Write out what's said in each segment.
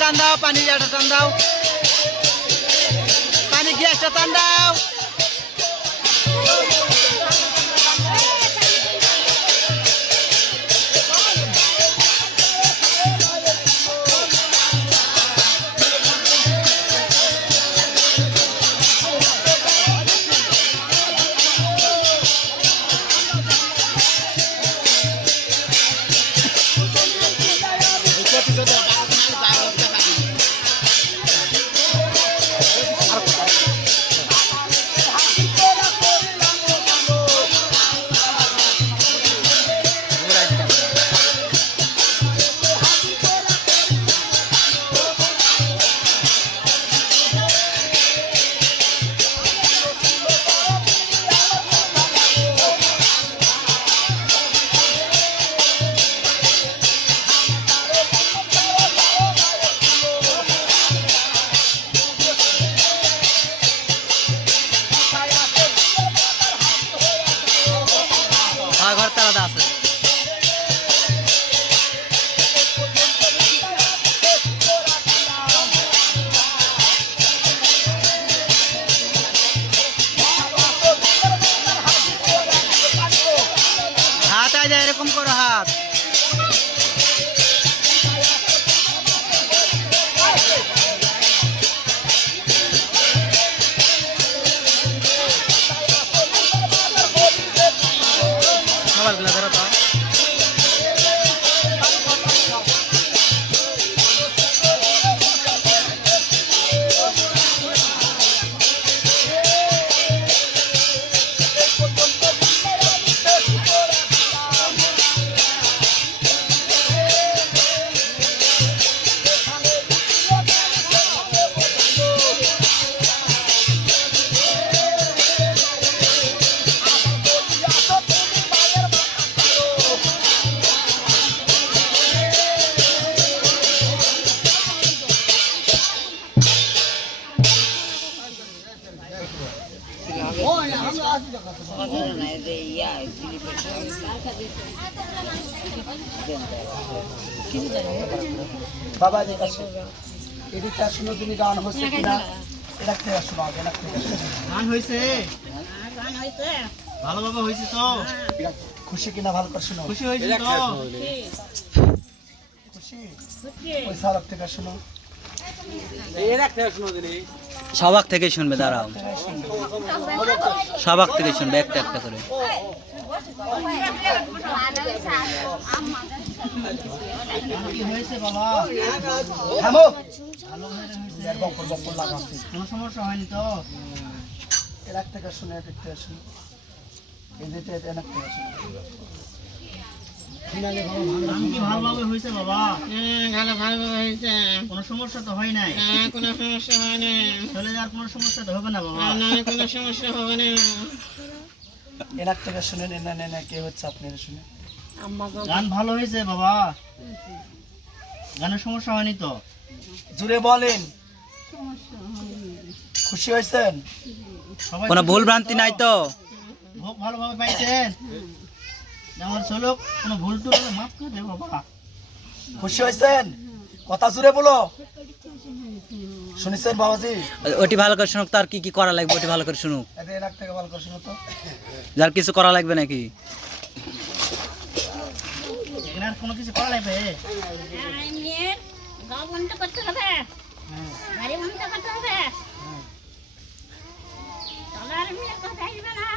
টান দাও পানিটা টান দাও পানি গ্যাসটা টান দাও। তালাদা আছে। হাত আয় এরকম করো হাত। বাবা যে কাছে। এদিকে শুনো তুমি গান হচ্ছে কিনা? এটা শোনো আগে গান হয়েছে? ভালোভাবে হয়েছে তো? খুশি কিনা ভালো করে শোনো। খুশি হয়েছে তো? খুশি। ওই সারক থেকে শোনো। সবাক থেকে শুনবে, দাঁড়াও। সবাক থেকে শুনবে, একটা একটা করে। সমস্যা এক থেকে শুনে এক থেকে শুনো এই এক থেকে শুনো ফিনালে ভালো ভালো গান কি ভালোভাবে হয়েছে বাবা? ভালো ভালোভাবে হয়েছে। কোনো সমস্যা তো হয় নাই? না কোনো সমস্যা হয় চলে যাওয়ার কোনো সমস্যা তো হবে না বাবা? না কোনো সমস্যা হবে না। থেকে শুনে না না না কে হচ্ছে আপনার শুনে? গান ভালো হয়েছে বাবা? গানের সমস্যা হয়নি তো? জুড়ে বলেন। খুশি হয়েছেন? সবাই কোনো ভুল ভ্রান্তি নাই তো? ভোগ ভালোভাবে পাইছেন? আমার চলো কোনো ভুল টুল হলে মাফ করে দে বাবা। খুশি হয়েছেন? কথা জুড়ে বলো। শুনেছেন বাবাজি? ওটি ভালো করে শুনুক তার কি কি করা লাগবে ওটি ভালো করে শুনুক। থেকে ভালো করে শুনো তো। যার কিছু করা লাগবে নাকি? কোনো কিছু করা লাগবে? করতে হবে হ্যাঁ। গাড়ি বন্ধ করতে হবে কথা না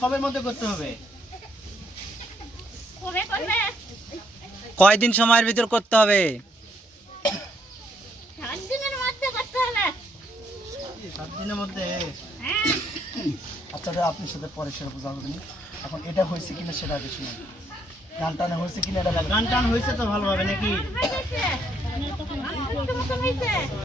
কবে মধ্যে করতে হবে? কবে করবে? কয়দিন সময়ের ভিতর করতে হবে? সাত দিনের মধ্যে করতে হবে। সাত দিনের মধ্যে? হ্যাঁ। আচ্ছা সাথে পরে সেটা বোঝা হবে না এখন এটা হয়েছে কিনা সেটা আগে শুনুন গান টানে হয়েছে কিনা এটা ভালো গান টান হয়েছে তো ভালোভাবে নাকি? হয়েছে। হয়েছে।